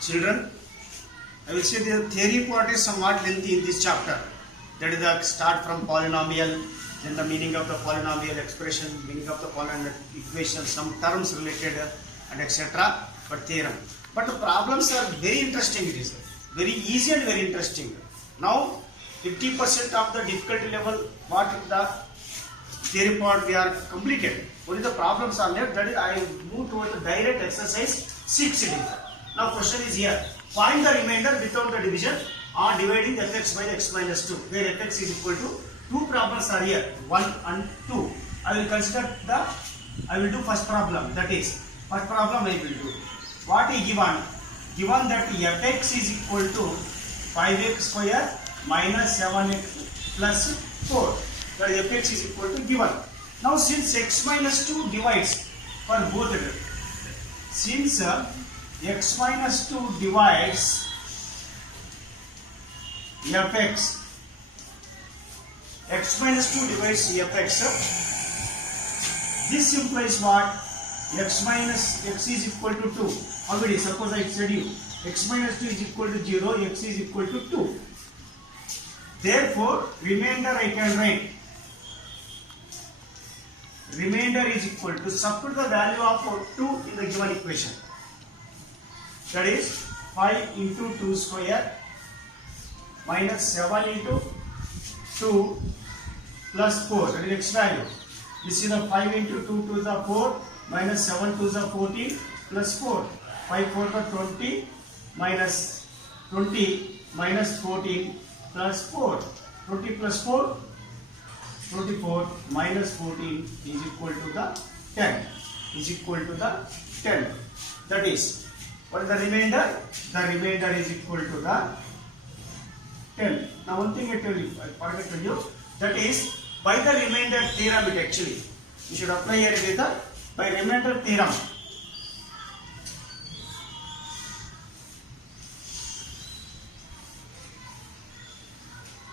Children, I will say the theory part is somewhat lengthy in this chapter. That is the start from polynomial, then the meaning of the polynomial expression, meaning of the polynomial equation, some terms related and etc. But theorem. But the problems are very interesting. It is very easy and very interesting. Now 50% of the difficulty level, what the theory part we are completed. Only the problems are left. That is, I move toward the direct exercise 6. It is. Now question is here. Find the remainder without the division or dividing fx by x minus 2. Where fx is equal to 2 problems are here. 1 and 2. I will consider I will do first problem. That is, first problem I will do. What is given? Given that fx is equal to 5x square minus 7x plus 4. That fx is equal to given. Now since x minus 2 divides for both, since x minus 2 divides fx, x minus 2 divides fx, this implies what? X is equal to 2. Already suppose I said you x minus 2 is equal to 0, x is equal to 2. Therefore remainder I can write, remainder is equal to, substitute the value of 2 in the given equation. That is 5 into 2 square minus 7 into 2 plus 4. That is x value. This is the 5 into 2 to the 4 minus 7 to the 14 plus 4. 5 4 to 20 minus 20 minus 14 plus 4. 20 plus 4, 24 minus 14 is equal to the 10. Is equal to the 10. That is, what is the remainder? The remainder is equal to the 10. Now one thing I tell you, I forgot to tell you, that is by the remainder theorem. It actually, you should apply here with the by remainder theorem.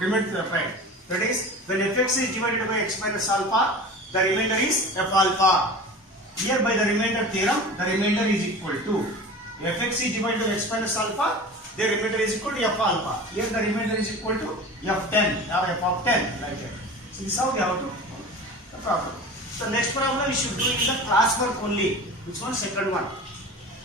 Remember the fact. That is, when fx is divided by x minus alpha, the remainder is f alpha. Here by the remainder theorem, the remainder is equal to fx is divided by x minus alpha, the remainder is equal to f alpha. Here the remainder is equal to f10 or f of 10, like that. So this is how we have to do the problem. So next problem we should do in the class work only. Which one? Second one.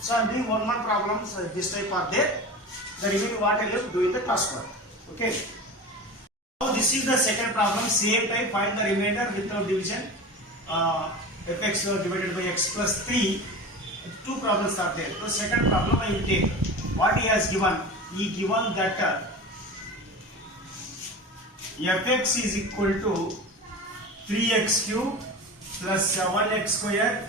So I am doing one more problem. So this type are there. The remaining what I have to do in the class work. Okay. Now this is the second problem. Same type. Find the remainder without division. Fx divided by x plus 3. Two problems are there. So second problem I will take. What he has given? He given that fx is equal to 3x cube plus 7x square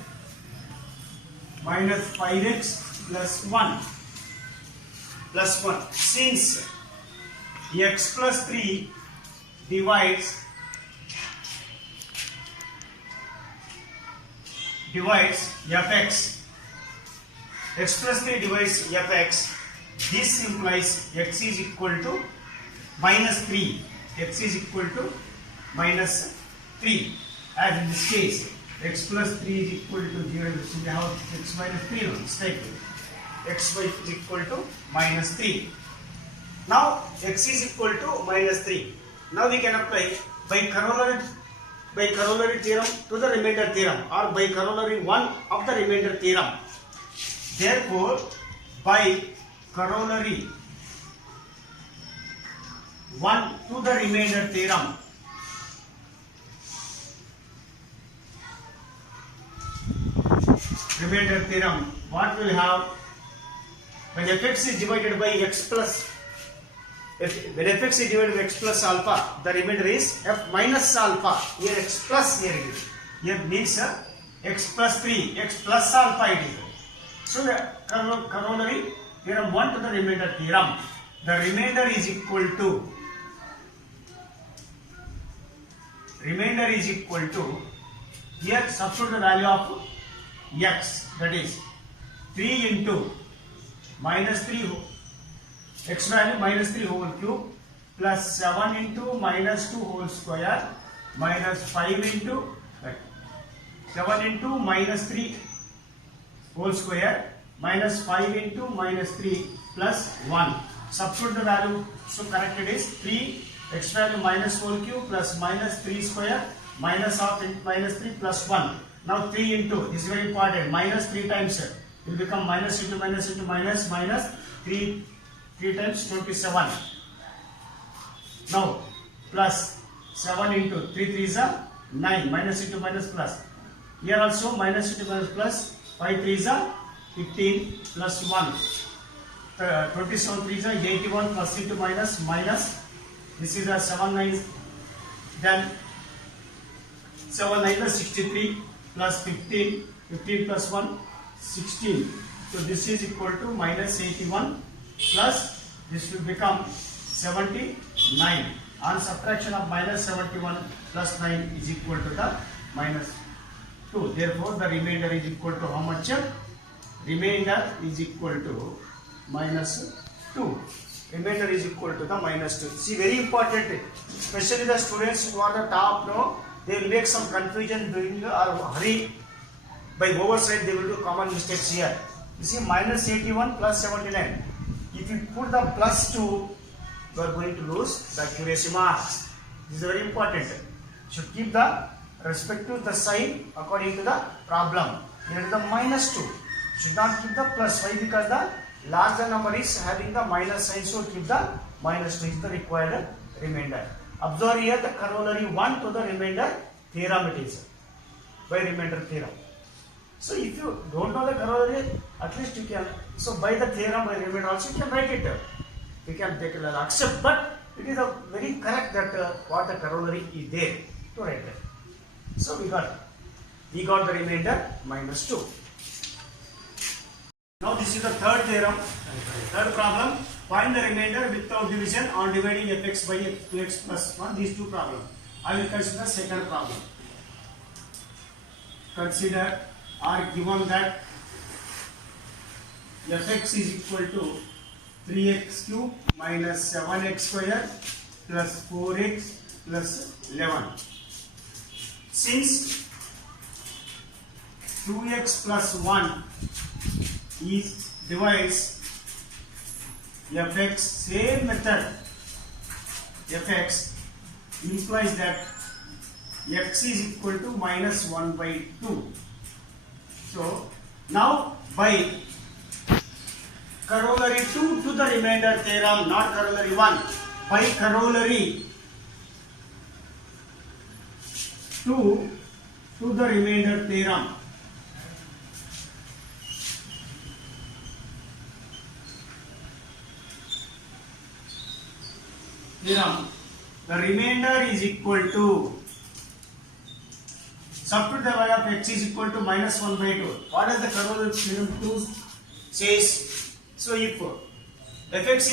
minus 5x plus 1 plus 1. Since x plus 3 divides fx, x plus 3 divides fx, this implies x is equal to minus 3. X is equal to minus 3. As in this case, x plus 3 is equal to 0. So we have x minus 3 now. Straight x is equal to minus 3. Now x is equal to minus 3. Now we can apply by corollary theorem to the remainder theorem, or by corollary 1 of the remainder theorem. Therefore, by corollary 1 to the remainder theorem, what will have? When fx is divided by x plus, when fx is divided by x plus alpha, the remainder is f minus alpha. Here x plus, here it is. Here means x plus 3, x plus alpha it is. So the corollary theorem 1 to the remainder theorem, the remainder is equal to, here substitute the value of x, that is 3 into minus 3 x value minus 3 whole cube plus 7 into minus 2 whole square minus 5 into 7 into minus 3 whole square minus 5 into minus 3 plus 1. Substitute the value, so corrected is 3 x value minus whole cube plus minus 3 square minus of minus 3 plus 1. Now 3 into, this is very important, minus 3 times will become minus into minus minus 3 times 27. Now plus 7 into 3 3 is a 9, minus into minus plus. Here also minus into minus plus, 5 3 is a 15 plus 1. 27 3 is a 81 plus into minus minus. This is a 7 9. Then 7 9 is 63 plus 15. 15 plus 1 16. So this is equal to minus 81 plus this will become 79. On subtraction of minus 71 plus 9 is equal to the minus 2. Therefore, the remainder is equal to how much? Remainder is equal to minus 2. Remainder is equal to the minus 2. See, very important, especially the students who are the top, no, they will make some confusion doing or hurry. By oversight, they will do common mistakes here. You see, minus 81 plus 79. If you put the plus 2, you are going to lose the accuracy marks. This is very important. You should keep the respective the sign according to the problem. Here is the minus 2. Should not keep the plus. Why? Because the larger number is having the minus sign, so keep the minus 2 is the required remainder. Observe here the corollary 1 to the remainder theorem it is. By remainder theorem. So if you don't know the corollary, at least you can, so by the theorem, by remainder also you can write it. You can take it as accept, but it is a very correct that what the corollary is there to write that. So we got the remainder minus 2. Now this is the third theorem, third problem. Find the remainder without division on dividing fx by 2x plus 1. These two problems. I will consider second problem. Consider or given that fx is equal to 3x cube minus 7x square plus 4x plus 11. Since 2x plus 1 is divides fx, same method, fx implies that x is equal to minus 1 by 2. So now by corollary 2 to the remainder theorem, not corollary 1, by corollary 2 to the remainder theorem, the remainder is equal to, substitute the value of x is equal to minus 1 by 2. What does the corollary theorem 2 says? So if fx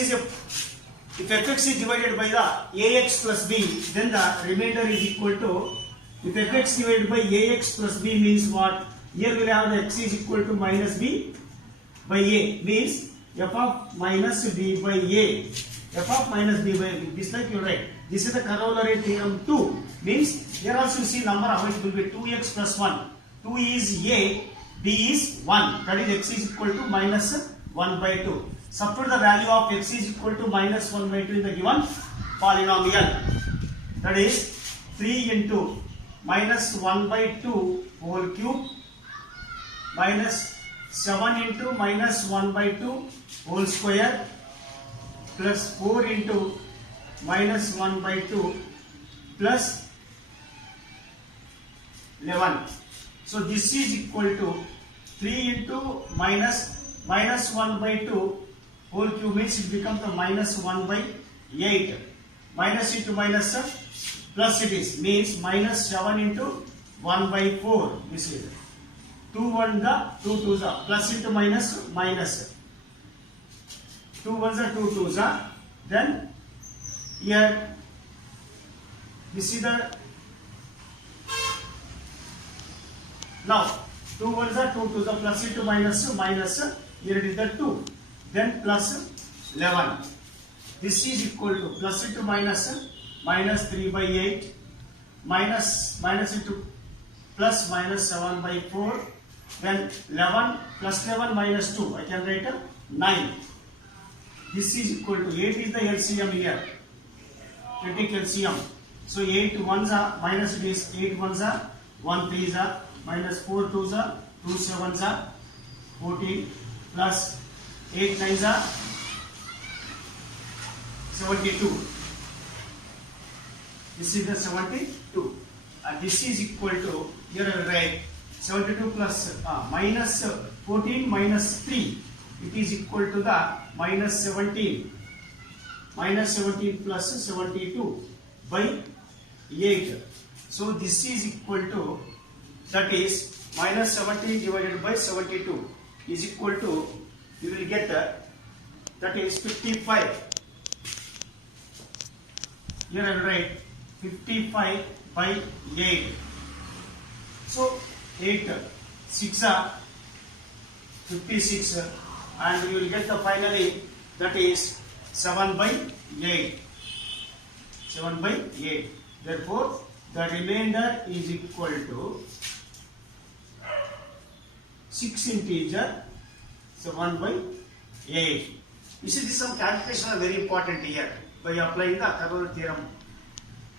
is divided by the ax plus b, then the remainder is equal to, if fx divided by ax plus b means what? Here we will have the x is equal to minus b by a, means f of minus b by a. F of minus b by a, this like you write. This is the corollary theorem 2, means here also you see number how it will be 2x plus 1. 2 is a, b is 1, that is x is equal to minus 1 by 2. Substitute the value of x is equal to minus 1 by 2 in the given polynomial. That is 3 into minus 1 by 2 whole cube minus 7 into minus 1 by 2 whole square plus 4 into minus 1 by 2 plus 11. So this is equal to 3 into minus 1 by 2 whole cube, means it becomes the minus 1 by 8. Minus into minus plus it is, means minus 7 into 1 by 4. This is 2 1 the 2 2 the plus into minus minus 2 1 the 2 2 the. Then here this is the, now 2 1 the 2 2 the plus into minus minus, here it is the 2, then plus 11. This is equal to plus into minus minus 3 by 8 minus into plus minus 7 by 4 Then 11 plus 11 minus 2, I can write 9. This is equal to 8 is the LCM here. You take LCM. So 8 ones are minus this 8 ones are 1 3s are minus 4 2s are 2 7s are 14 plus 8 9s are 72. This is the 72 and this is equal to, here I will write 72 plus minus 14 minus 3, it is equal to the minus 17. Minus 17 plus 72 by 8. So this is equal to, that is minus 17 divided by 72 is equal to, you will get that is 55. Here I will write 55 by 8. So 8 6 are 56 and you will get the finally, that is 7 by 8. 7 by 8. Therefore, the remainder is equal to 6 integer, so 1 by 8. You see, this some calculations are very important here by applying the Caroll theorem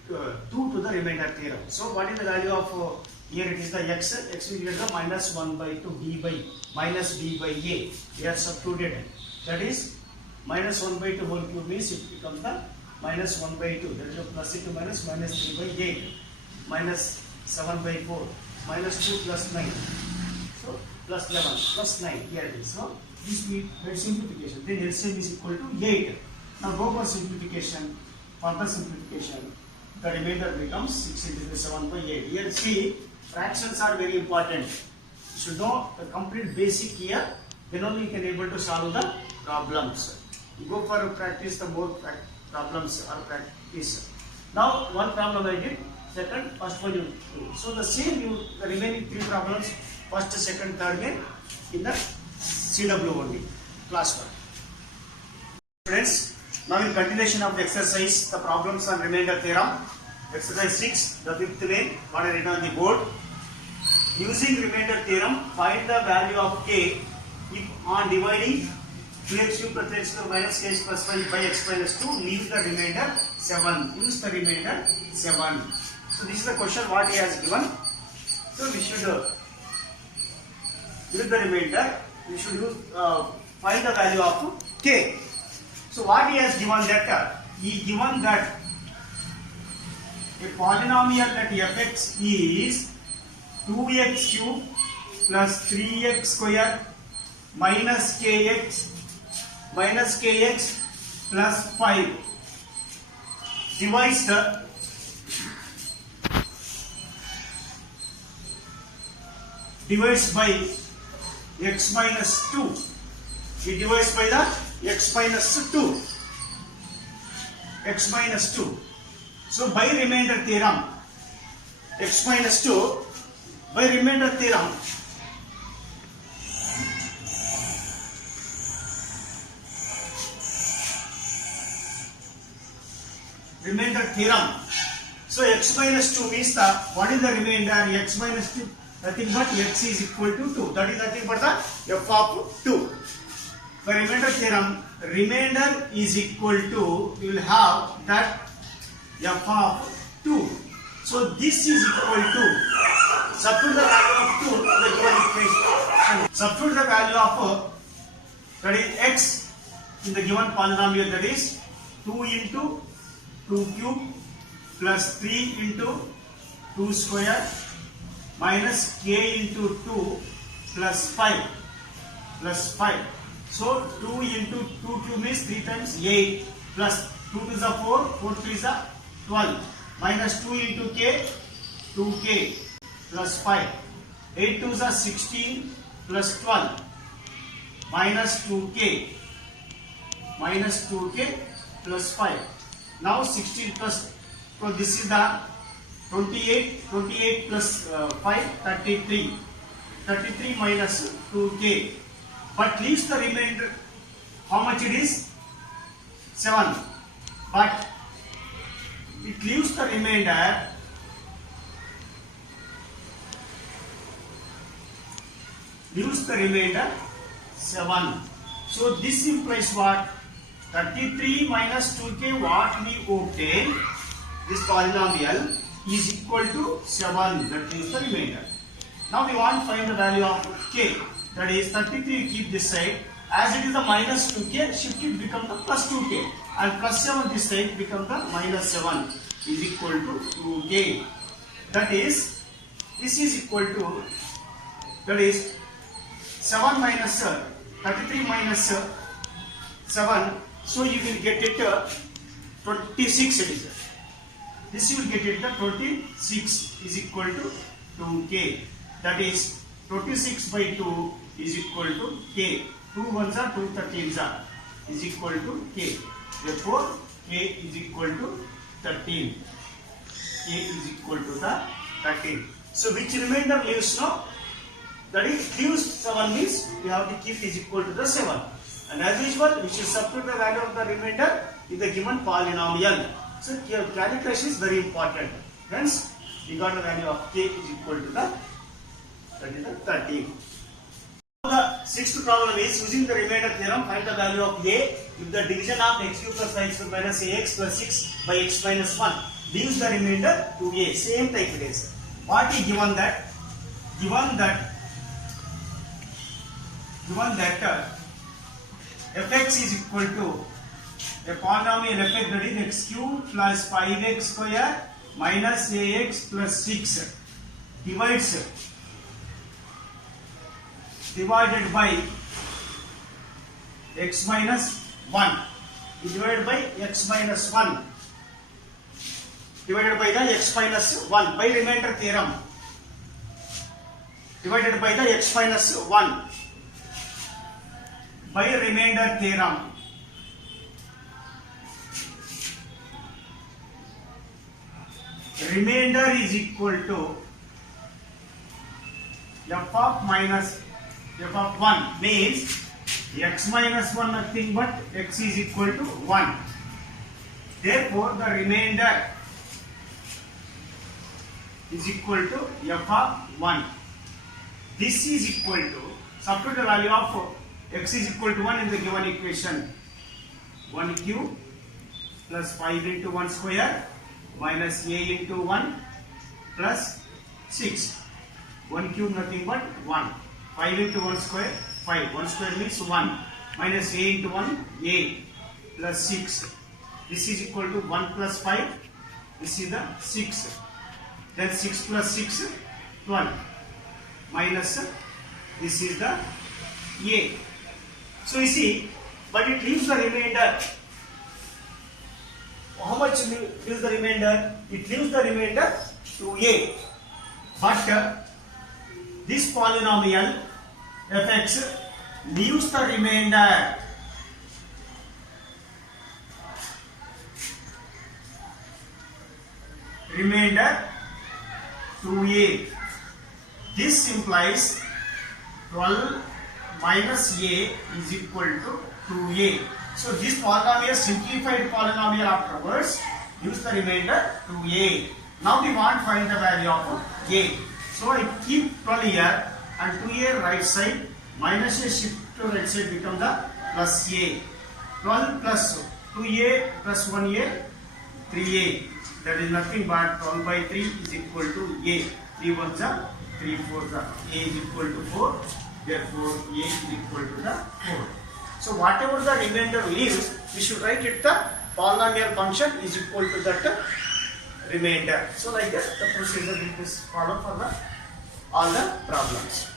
2 to the remainder theorem. So, what is the value of here? It is the x. X will get the minus 1 by 2 b by minus b by a. We are substituted. That is minus 1 by 2 whole cube means it becomes the minus 1 by 2. That is a plus into minus 3 by 8. Minus 7 by 4. Minus 2 plus 9. So plus 11 plus 9. Here it is. So this we by simplification. Then LCM is equal to 8. Now go for simplification. Further simplification. The remainder becomes 6 into 7 by 8. Here see, fractions are very important. You should know the complete basic here. Then only you can able to solve the problems. You go for practice, the more problems are practice. Now one problem I did, second, first one you do. So the same the remaining 3 problems, first, second, third may in the CW only, class 1. Students, now in continuation of the exercise, the problems on remainder theorem. Exercise 6, the 5th way, what I written on the board. Using remainder theorem, find the value of k if on dividing 2x cube plus x square minus kx plus 5 by x minus 2, leave the remainder 7. Use the remainder 7. So this is the question what he has given. So we should use the remainder. We should use find the value of k. So what he has given that he given that a polynomial that fx is 2x cube plus 3x square minus kx plus 5 divides by x minus 2. It divides by the x minus 2. X minus 2. So by remainder theorem, x minus 2, by remainder theorem, so x minus 2 means the, what is the remainder? X minus 2, nothing but x is equal to 2. That is nothing but the f of 2. By remainder theorem, remainder is equal to, you will have that f of 2. So this is equal to, substitute the value of 2 in the given equation. Substitute the value of that is x in the given polynomial, that is 2 into 2 cube plus 3 into 2 square minus k into 2 plus 5 plus 5. So 2 into 2 cube means 3 times 8 plus 2 to the 4, 4 to the 12 minus 2 into k, 2k plus 5. 8 to the 16 plus 12 minus 2k plus 5. Now 16 plus, so this is the 28 plus 5, 33. 33 minus 2k. But leaves the remainder, how much it is? 7. But it leaves the remainder leaves the remainder 7. So this implies what? 33 minus 2k what we obtain, this polynomial is equal to 7, that is the remainder. Now we want to find the value of k, that is 33 you keep this side, as it is the minus 2k, shift it become the plus 2k, and plus 7 this side become the minus 7 is equal to 2k. That is, this is equal to, that is 7 minus 33 minus 7, so you will get it 26 it is. This you will get it the 26 is equal to 2k. That is 26 by 2 is equal to k. 2 ones are 2 13s are is equal to k. Therefore k is equal to 13. K is equal to the 13. So which remainder leaves now? That is leaves 7 means we have to keep is equal to the 7. And as usual, we should substitute the value of the remainder in the given polynomial. So your calculation is very important. Hence, we got the value of k is equal to the 13. The sixth problem is using the remainder theorem, find the value of a if the division of x cube plus y cube minus ax plus 6 by x minus 1 leaves the remainder to a. Same type it is. What is given that? Given that fx is equal to a polynomial fx, that is x cube plus 5x square minus ax plus 6 divided by x minus 1 divided by x minus 1 divided by the x minus 1 by remainder theorem divided by the x minus 1 by remainder theorem. Remainder is equal to f of 1 means x minus 1 nothing but x is equal to 1. Therefore, the remainder is equal to f of 1. This is equal to, substitute the value of x is equal to 1 in the given equation. 1 cube plus 5 into 1 square minus a into 1 plus 6. 1 cube nothing but 1. 5 into 1 square, 5. 1 square means 1. Minus a into 1, a plus 6. This is equal to 1 plus 5. This is the 6. Then 6 plus 6, 12. Minus, this is the a. So you see, but it leaves the remainder. How much leaves the remainder? It leaves the remainder to a. But this polynomial fx leaves the remainder to a. This implies 12 minus a is equal to 2a. So this polynomial, simplified polynomial afterwards, gives the remainder to a. Now we want to find the value of a. So I keep 12 here and 2a right side, minus a shift to right side become the plus a. 12 plus 2a plus 1a, 3a. That is nothing but 12 by 3 is equal to a. 3 ones are 3 fours are. A is equal to 4. Therefore, a is equal to the 4. So whatever the remainder leaves, we should write it the polynomial function is equal to that remainder. So like that, the procedure will be followed for all the problems.